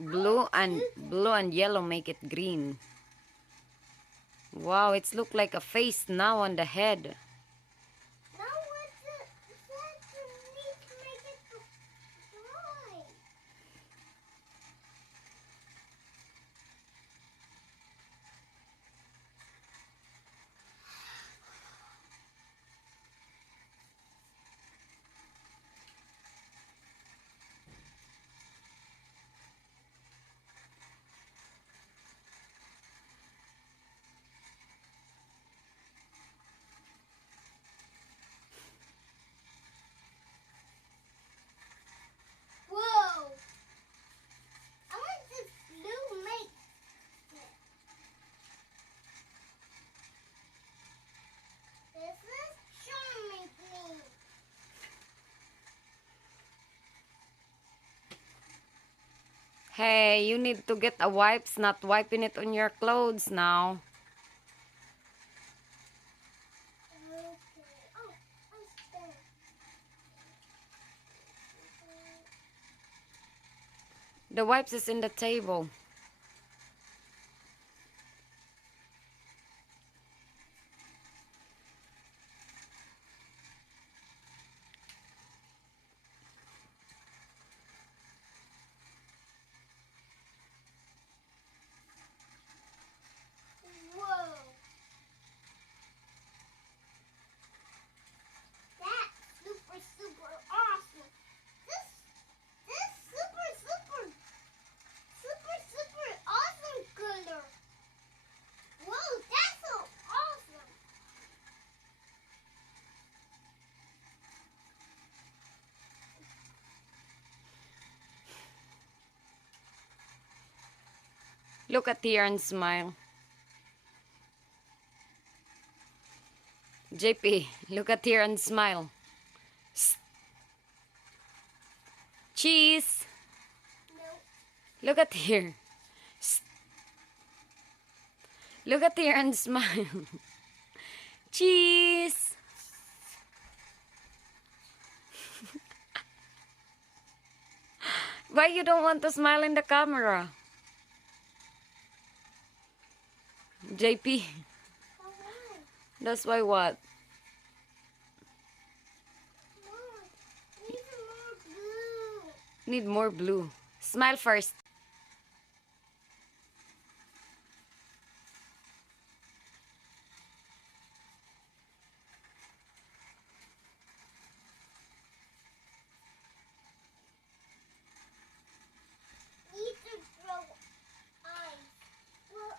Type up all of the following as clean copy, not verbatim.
Blue and yellow make it green. Wow, it's look like a face now on the head. Now what's it? What's the need to make it dry? Whoa! I want this blue make it. This is charming green. Hey, you need to get a wipes, not wiping it on your clothes now. Okay. Oh, I spilled. The wipes is in the table. Whoa! That's super awesome. This super awesome color. Whoa, that's so awesome. Look at here and smile. JP, look at here and smile. Cheese. Nope. Look at here. Look at here and smile. Cheese. Why you don't want to smile in the camera? JP, Alright. that's why what? Mom, need more blue. Need more blue. Smile first. Need to grow eyes. Well,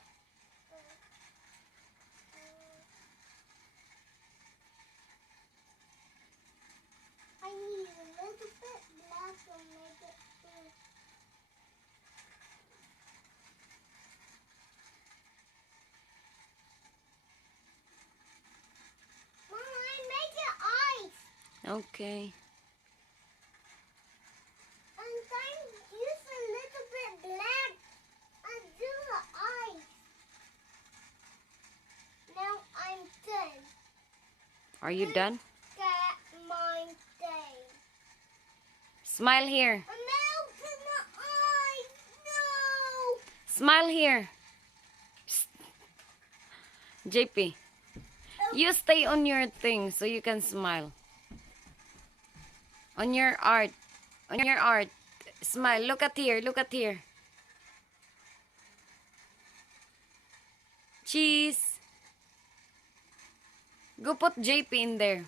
I need a little bit black to make it blue. Mom, I make it eyes. Okay. And then use a little bit black and do the eyes. Now I'm done. Are you done? Get my day. Smile here. I'm melting the eyes. No. Smile here. JP, you stay on your thing so you can smile. On your art. On your art. Smile. Look at here. Look at here. Cheese. Go put JP in there.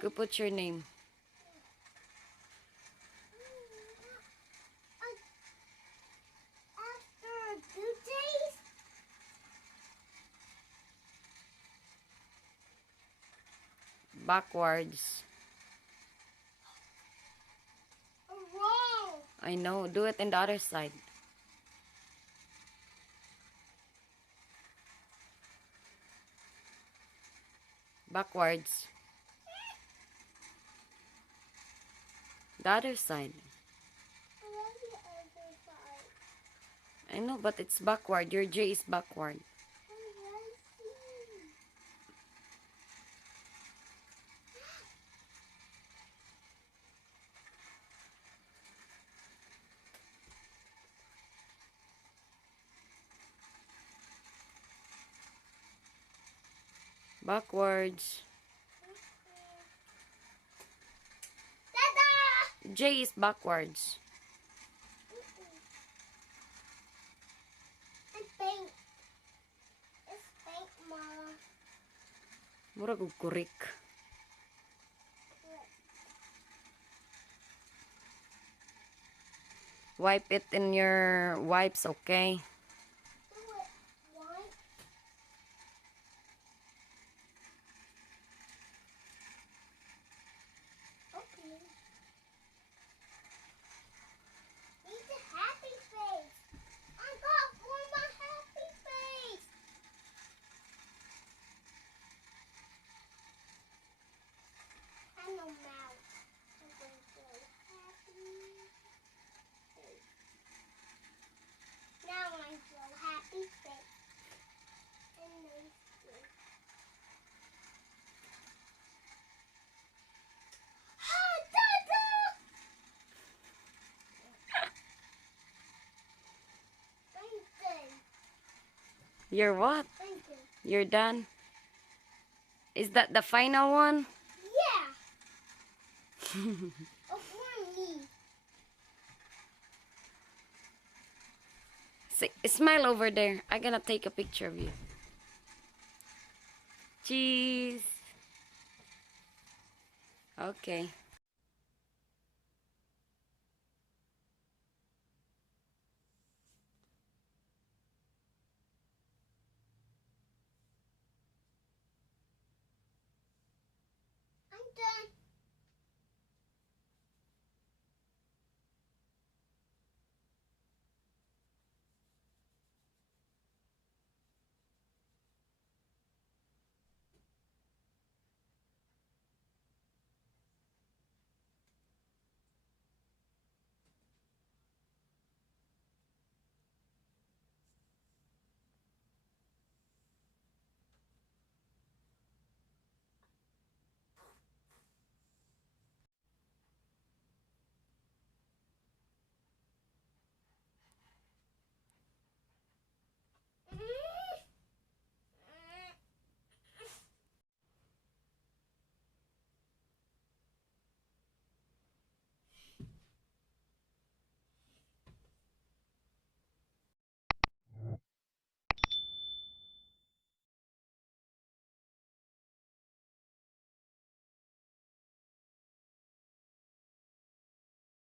Go put your name. After 2 days, Backwards. wrong. I know. Do it in the other side. Backwards. The other side. I want the other side. I know, but it's backward. Your J is backward. I want to see. Backwards. Ta-da! J is backwards. It's paint. It's paint, Mama. Murag og kurik. Wipe it in your wipes, okay? Do it. Why? Okay. Need a happy face. I got for my happy face. And no mouth. I'm going to go happy face. Now I draw happy face. And nice face. Ah, ta-da! I'm done. You're what? I'm done. You're done? Is that the final one? Yeah. Oh, for me. Smile over there. I'm gonna take a picture of you. Cheese. Okay.